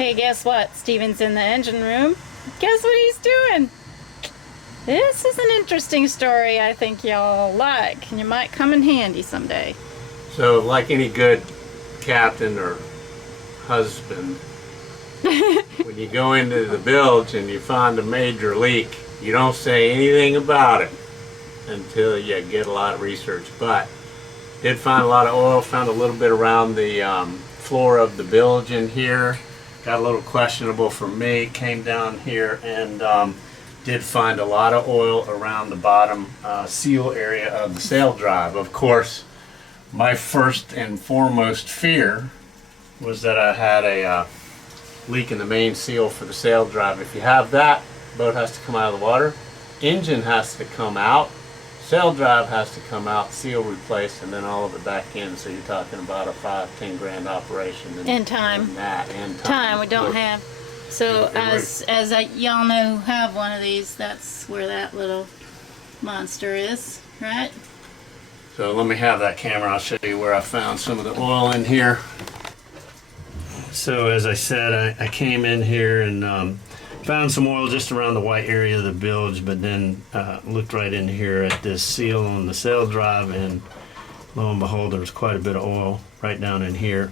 Hey, guess what? Steven's in the engine room. Guess what he's doing? This is an interesting story I think y'all like, and you might come in handy someday. So, like any good captain or husband, when you go into the bilge and you find a major leak, you don't say anything about it until you get a lot of research. But did find a lot of oil, found a little bit around the floor of the bilge in here. Got a little questionable for me. Came down here and did find a lot of oil around the bottom seal area of the sail drive. Of course, my first and foremost fear was that I had a leak in the main seal for the sail drive. If you have that, boat has to come out of the water, engine has to come out, sail drive has to come out, seal replaced, and then all of it back in. So you're talking about a $5-10 grand operation. And time. And time we don't have. So as y'all know who have one of these, that's where that little monster is, right? So let me have that camera. I'll show you where I found some of the oil in here. So as I said, I came in here and found some oil just around the white area of the bilge, but then looked right in here at this seal on the sail drive, and lo and behold, there was quite a bit of oil right down in here.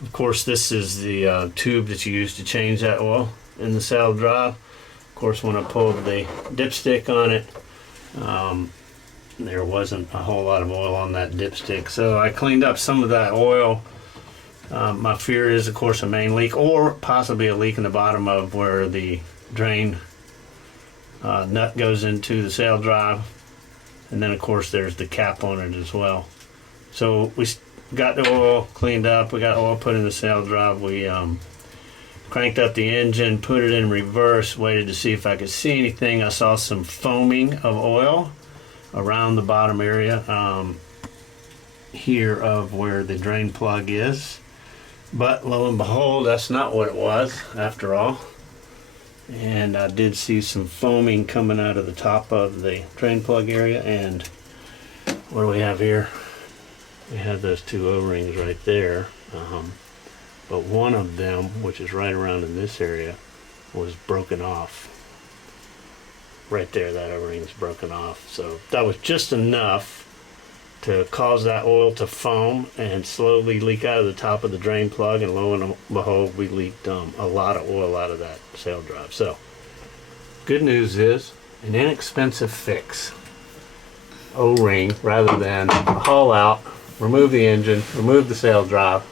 Of course, this is the tube that you use to change that oil in the sail drive. Of course, when I pulled the dipstick on it, there wasn't a whole lot of oil on that dipstick. So I cleaned up some of that oil. My fear is, of course, a main leak, or possibly a leak in the bottom of where the drain nut goes into the sail drive. And then, of course, there's the cap on it as well. So we got the oil cleaned up. We got oil put in the sail drive. We cranked up the engine, put it in reverse, waited to see if I could see anything. I saw some foaming of oil around the bottom area here of where the drain plug is. But lo and behold, that's not what it was after all. And I did see some foaming coming out of the top of the drain plug area. And what do we have here? We have those two O-rings right there. But one of them, which is right around in this area, was broken off. Right there, that O-ring's broken off. So that was just enough to cause that oil to foam and slowly leak out of the top of the drain plug, and lo and behold, we leaked a lot of oil out of that sail drive. So good news is an inexpensive fix. O-ring rather than haul out, remove the engine, remove the sail drive,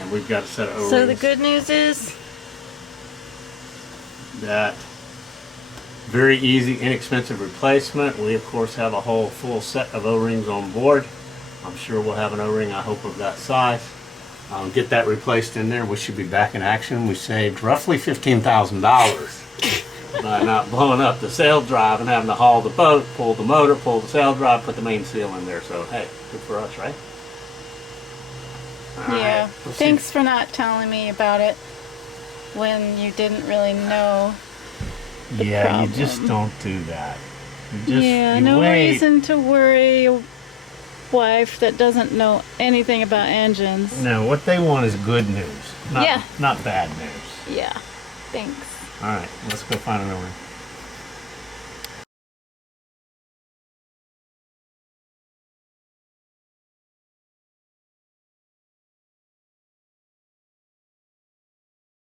and we've got a set of O-rings. So the good news is that very easy, inexpensive replacement. We of course have a whole full set of O-rings on board. I'm sure we'll have an O-ring, I hope, of that size. Get that replaced in there. We should be back in action. We saved roughly $15,000 by not blowing up the sail drive and having to haul the boat, pull the motor, pull the sail drive, put the main seal in there. So hey, good for us, right? All yeah. right, Thanks for not telling me about it when you didn't really know. Yeah, you just don't do that. Yeah, no reason to worry a wife that doesn't know anything about engines. No, what they want is good news, not bad news. Yeah, thanks. All right, let's go find an O-ring.